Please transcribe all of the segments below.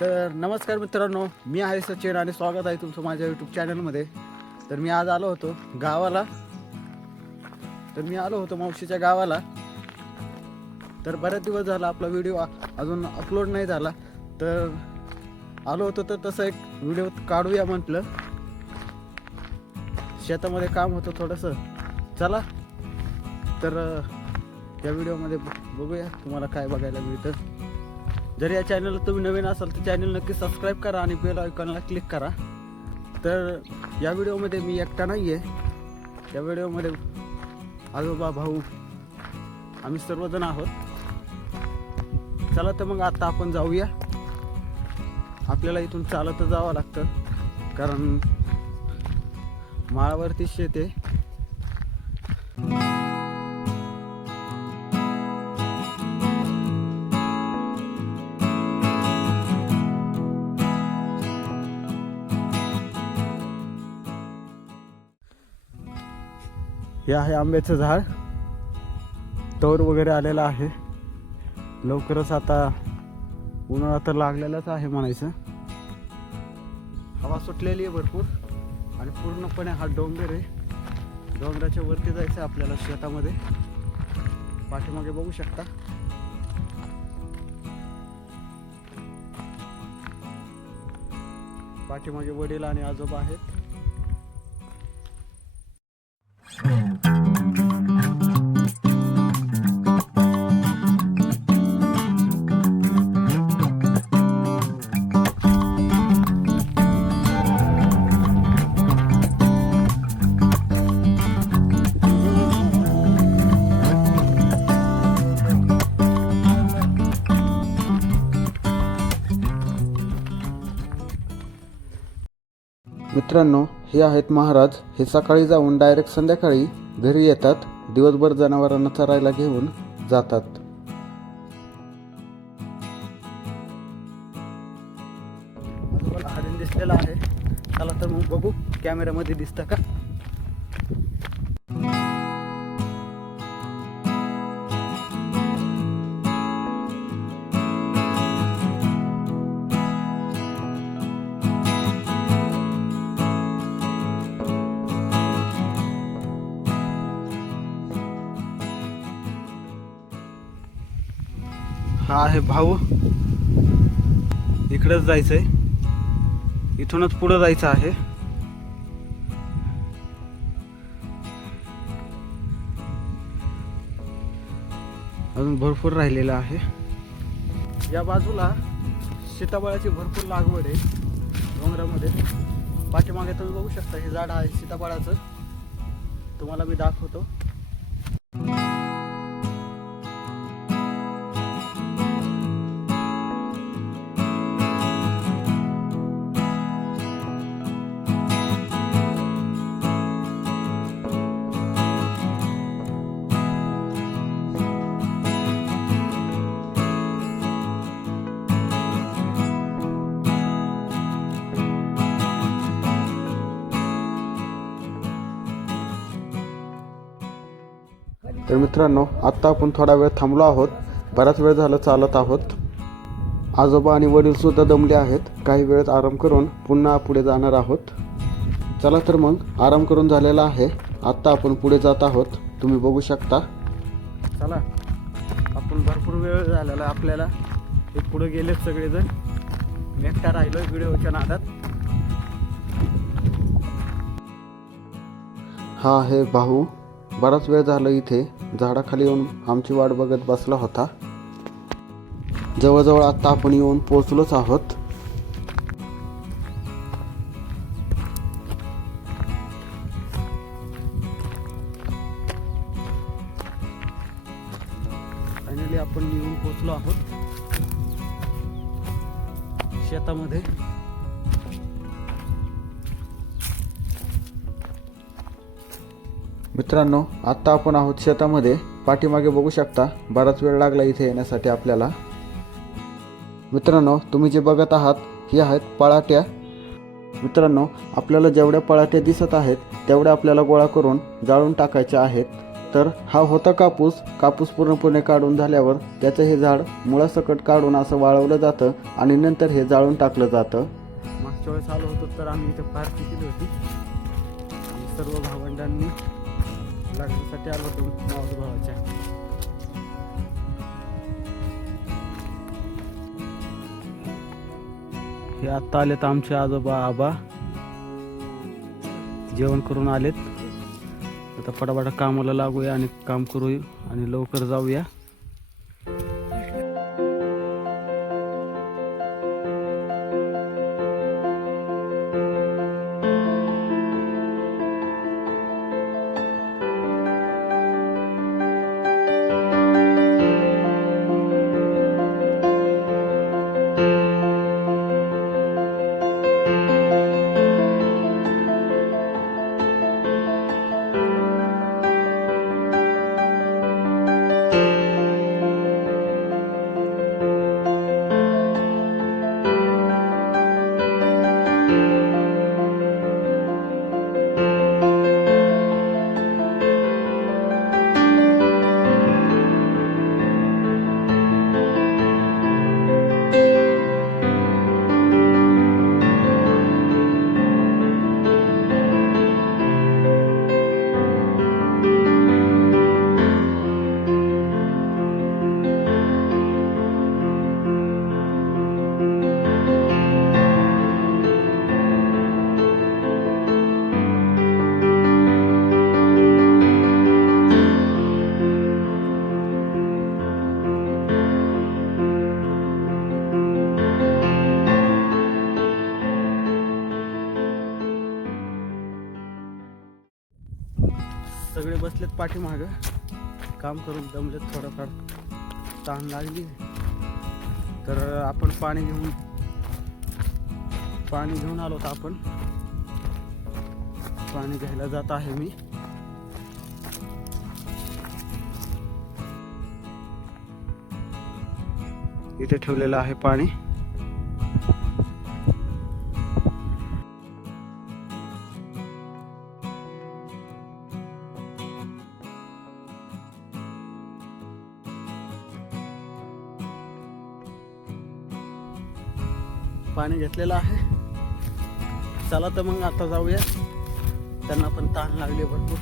तर नमस्कार मित्रांनो, मी आहे सचिन आणि स्वागत आहे तुमचं माझ्या यूट्यूब चॅनलमध्ये. तर मी आज आलो होतो गावाला. मावशीच्या गावाला. तर बरेच दिवस झाला आपला व्हिडिओ अजून अपलोड नाही झाला. तर आलो होतो तर तसं एक व्हिडिओ काढूया म्हटलं. शेतामध्ये काम होतं थोडंसं. चला तर या व्हिडिओमध्ये बघूया तुम्हाला काय बघायला मिळतं. जर या चॅनलला तुम्ही नवीन असाल तर चॅनल नक्की सबस्क्राईब करा आणि बेल आयकॉनला क्लिक करा. तर या व्हिडिओमध्ये मी एकटा नाही आहे. या व्हिडिओमध्ये आजोबा, भाऊ, आम्ही सर्वजण आहोत. चला तर मग आता आपण जाऊया. आपल्याला इथून चालत जावं लागतं कारण माळावरती शेत आहे. हे आहे आंब्याचं झाड. तोर वगैरे आलेला आहे. लवकरच आता उन्हाळा तर लागलेलाच आहे म्हणायचं. हवा सुटलेली आहे भरपूर आणि पूर्णपणे हा डोंगर आहे. डोंगराच्या वरती जायचं आपल्याला शेतामध्ये. पाठीमागे बघू शकता. पाठीमागे वडील आणि आजोबा आहेत. मित्रांनो, हे आहेत महाराज. हे सकाळी जाऊन डायरेक्ट संध्याकाळी घरी येतात. दिवसभर जनावरांना चरायला घेऊन जातात. आजोबाला हरिण दिसलेला आहे. चला तर मग बघू कॅमेऱ्यामध्ये दिसतं का. हा आहे भाऊ. इकडेच जायचंय. इथूनच पुढे जायचं आहे. अजून भरपूर राहिलेलं आहे. या बाजूला सीताफळाची भरपूर लागवड आहे डोंगरामध्ये. पाठीमागे तुम्ही बघू शकता. हे झाड आहे सीताफळाचं. तुम्हाला मी दाखवतो. तर मित्रांनो, आत्ता आपण थोडा वेळ थांबलो आहोत. बराच वेळ झाला चालत आहोत. आजोबा आणि वडील सुद्धा दमले आहेत. काही वेळात आराम करून पुन्हा पुढे जाणार आहोत. चला तर मग आराम करून झालेला आहे. आत्ता आपण पुढे जात आहोत. तुम्ही बघू शकता. चला, आपण भरपूर वेळ झालेला आपल्याला. हे पुढे गेलेत सगळेजण. मी एकटा राहिलोय व्हिडिओच्या नादात. हा आहे भाऊ. बराच वेळ झाला इथे झाडाखाली येऊन आमची वाट बघत बसला होता. जवळजवळ आता आपण येऊन पोहोचलोच आहोत. फायनली आपण येऊन पोहोचलो आहोत शेतामध्ये. मित्रांनो, आत्ता आपण आहोत शेतामध्ये. पाठीमागे बघू शकता. बराच वेळ लागला इथे येण्यासाठी आपल्याला. मित्रांनो, तुम्ही जे बघत आहात ही आहेत पळाट्या. मित्रांनो, आपल्याला जेवढ्या पळाट्या दिसत आहेत तेवढ्या आपल्याला गोळा करून जाळून टाकायच्या आहेत. तर हा होता कापूस पूर्णपणे काढून झाल्यावर त्याचं हे झाड मुळासकट काढून असं वाळवलं जातं आणि नंतर हे जाळून टाकलं जातं. मागच्या वेळेस आलो होतो तर आम्ही इथे पार्टी केली होती आणि सर्व भावंडांनी लग्नासाठी आलो होतो मावस भावाच्या. हे आत्ता आलेत आमचे आजोबा आबा, जेवण करून आलेत. आता पटापटा कामाला लागूया आणि काम करू आणि लवकर जाऊया. सगळे बसलेत पाठीमागं, काम करून दमलेत, थोडंफार ताण लागली. तर आपण पाणी घेऊन आलो तर आपण पाणी घ्यायला जात आहे मी. इथे ठेवलेलं आहे पाणी. पाणी घेतलेलं आहे. चला तर मग आता जाऊया, त्यांना पण ताण लागली भरपूर.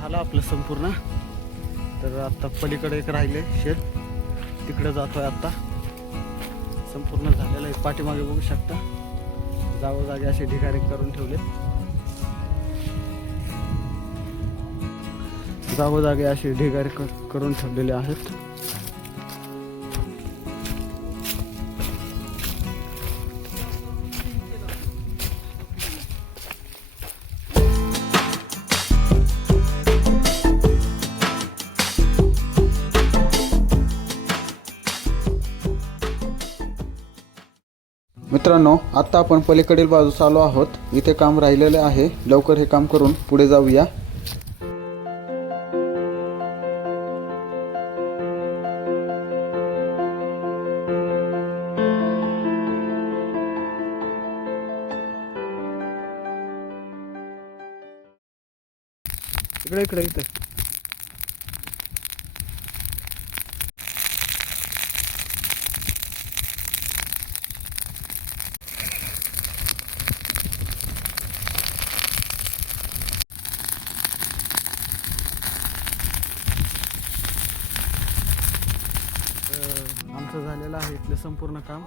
झालं आपलं संपूर्ण. तर आता पलीकडे एक राहिले शेत, तिकडे जातोय आता. संपूर्ण झालेलं आहे. पाठीमागे बघू शकता जागोजागी असे ढिगारे करून ठेवलेत. जागोजागी असे ढिगारे करून ठेवलेले आहेत. मित्रांनो, आता आपण पलीकडील बाजूस आलो आहोत. इथे काम राहिलेले आहे. लवकर हे काम करून पुढे जाऊया. इकडे इथे आमचं झालेलं आहे इथलं संपूर्ण काम.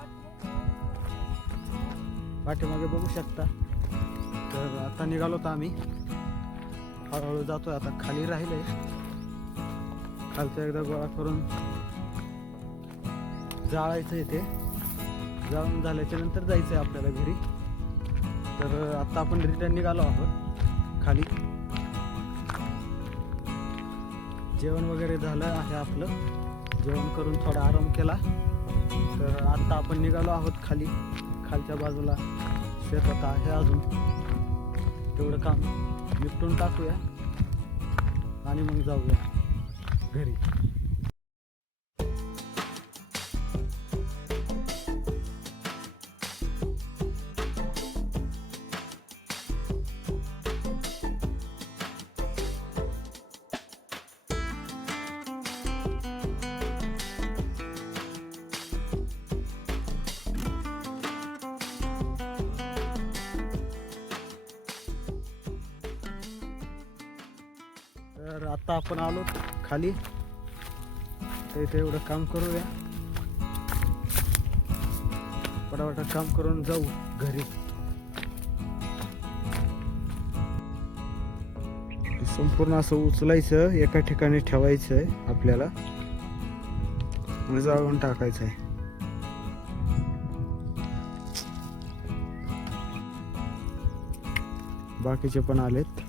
पाठीमागे बघू शकता. तर आता निघालो तर आम्ही हळूहळू जातोय. आता खाली राहिले, खालचं एकदा गोळा करून जाळायचं. इथे जाळून झाल्याच्या नंतर जायचं आहे आपल्याला घरी. तर आता आपण रिटर्न निघालो आहोत खाली. जेवण वगैरे झालं आहे आपलं. जेवण करून थोडा आराम केला. तर आता आपण निघालो आहोत खाली. खालच्या बाजूला शेतात आहे अजून, तेवढं काम निपटून टाकूया आणि मग जाऊया घरी. तर आता आपण आलो खाली. तर इथे एवढं काम करूया, पटापटा काम करून जाऊ घरी. संपूर्ण असं उचलायचं, एका ठिकाणी ठेवायचं आहे आपल्याला आणि जाळून टाकायचं आहे. बाकीचे पण आलेत.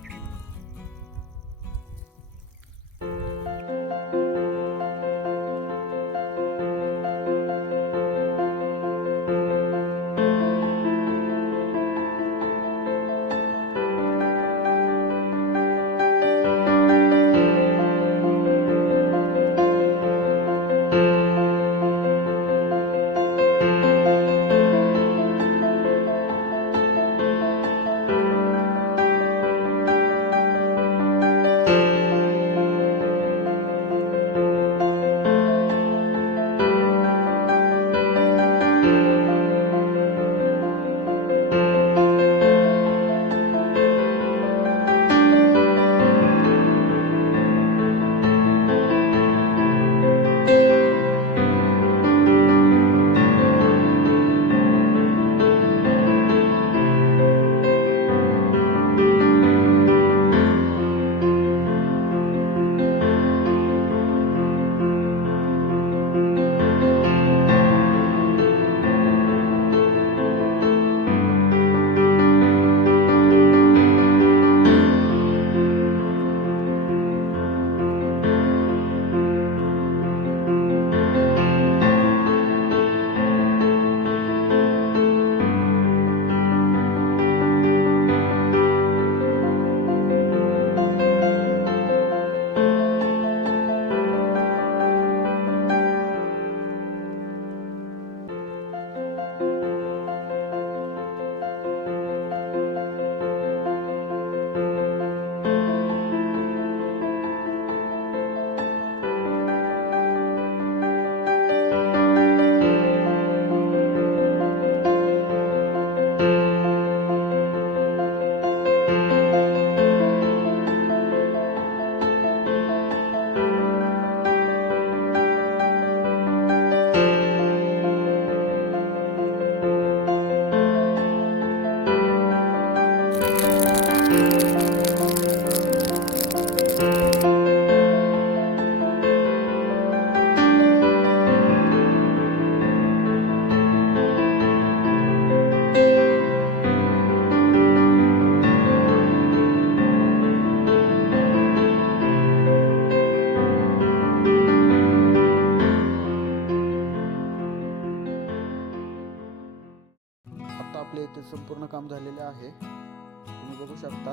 आपल्या इथे संपूर्ण काम झालेले आहे. तुम्ही बघू शकता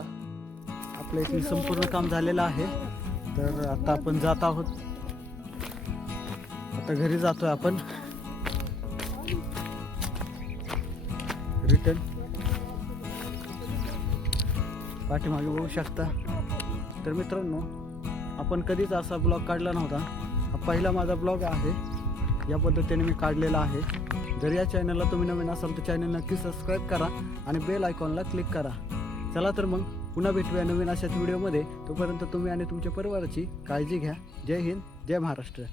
आपल्या इथे संपूर्ण काम झालेलं आहे. तर आता आपण जात आहोत. आता घरी जातोय आपण रिटर्न. पाठीमागे बघू शकता. तर मित्रांनो, आपण कधीच असा ब्लॉग काढला नव्हता. हा पहिला माझा ब्लॉग आहे. या पद्धतीने मी काढलेला आहे. जर या चॅनलला तुम्ही नवीन असाल तर चॅनल नक्की सबस्क्राईब करा आणि बेल आयकॉनला क्लिक करा. चला तर मग पुन्हा भेटूया नवीन अशाच व्हिडिओमध्ये. तोपर्यंत तुम्ही आणि तुमच्या परिवाराची काळजी घ्या. जय हिंद, जय महाराष्ट्र.